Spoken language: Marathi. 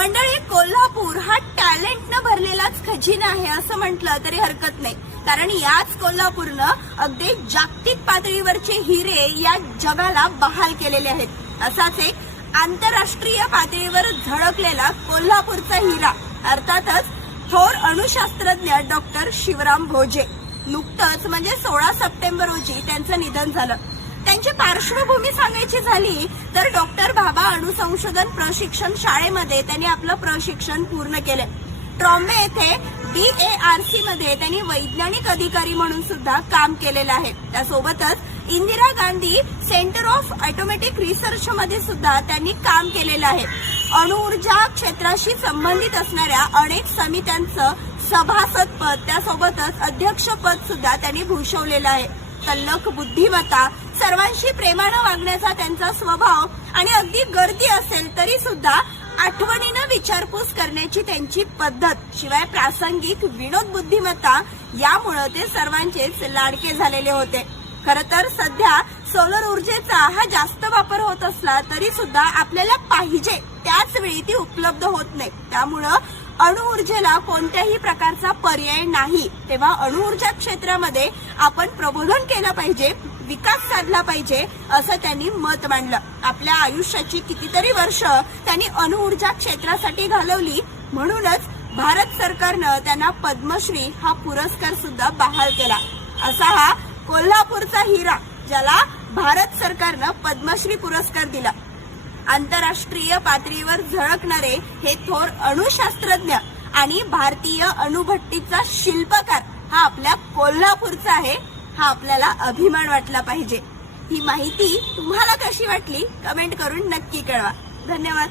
मंडळी कोल्हापूर हा टॅलेंटनं भरलेलाच खजिना आहे असं म्हटलं तरी हरकत नाही. कारण याच कोल्हापूरनं अगदी जागतिक पातळीवरचे हिरे या जगाला बहाल केलेले आहेत. असाच एक आंतरराष्ट्रीय पातळीवर झळकलेला कोल्हापूरचा हिरा. अर्थातच थोर अणुशास्त्रज्ञ डॉक्टर शिवराम भोजे. नुकतंच म्हणजे सोळा सप्टेंबर रोजी त्यांचं निधन झालं. त्यांची पार्श्वभूमी सांगायची झाली तर डॉक्टर भाबा अणुसंशोधन प्रशिक्षण शाळेमध्ये त्यांनी आपलं प्रशिक्षण पूर्ण केलं. ट्रॉम्बे येथे बीएआरसी मध्ये त्यांनी वैज्ञानिक अधिकारी म्हणून सुद्धा काम केलेलं आहे. त्यासोबतच Indira Gandhi centre of automatic research मध्ये सुद्धा त्यांनी काम केलेलं आहे. अणुऊर्जा क्षेत्राशी संबंधित असणाऱ्या अनेक समित्यांचं सभासद पद त्यासोबतच अध्यक्षपद सुद्धा त्यांनी भूषवलेलं आहे. तल्लख बुद्धिमत्ता सर्वांशी प्रेमानं वागण्याचा त्यांचा स्वभाव आणि अगदी गर्दी असेल तरी सुद्धा आठवणीनं विचारपूस करण्याची त्यांची पद्धत. शिवाय प्रासंगिक विनोद बुद्धिमत्ता यामुळं ते सर्वांचेच लाडके झालेले होते. खर तर सध्या सोलर ऊर्जेचा हा जास्त वापर होत असला तरी सुद्धा आपल्याला पाहिजे त्याच वेळी ती उपलब्ध होत नाही. त्यामुळं अणुऊर्जेला कोणत्याही प्रकारचा पर्याय नाही. तेव्हा अणुऊर्जा क्षेत्रामध्ये आपण प्रबोधन केलं पाहिजे विकास साधला पाहिजे असं त्यांनी मत मांडलं. आपल्या आयुष्याची कितीतरी वर्ष त्यांनी अणुऊर्जा क्षेत्रासाठी घालवली. म्हणूनच भारत सरकारनं त्यांना पद्मश्री हा पुरस्कार सुद्धा बहाल केला. असा हा कोल्हापूरचा हिरा ज्याला भारत सरकारनं पद्मश्री पुरस्कार दिला. आंतरराष्ट्रीय पातळीवर झळकणारे हे थोर अणुशास्त्रज्ञ आणि भारतीय अणुभट्टीचा शिल्पकार हा आपल्या कोल्हापूरचा आहे हा आपल्याला अभिमान वाटला पाहिजे. ही माहिती तुम्हाला कशी वाटली कमेंट करून नक्की कळवा. धन्यवाद.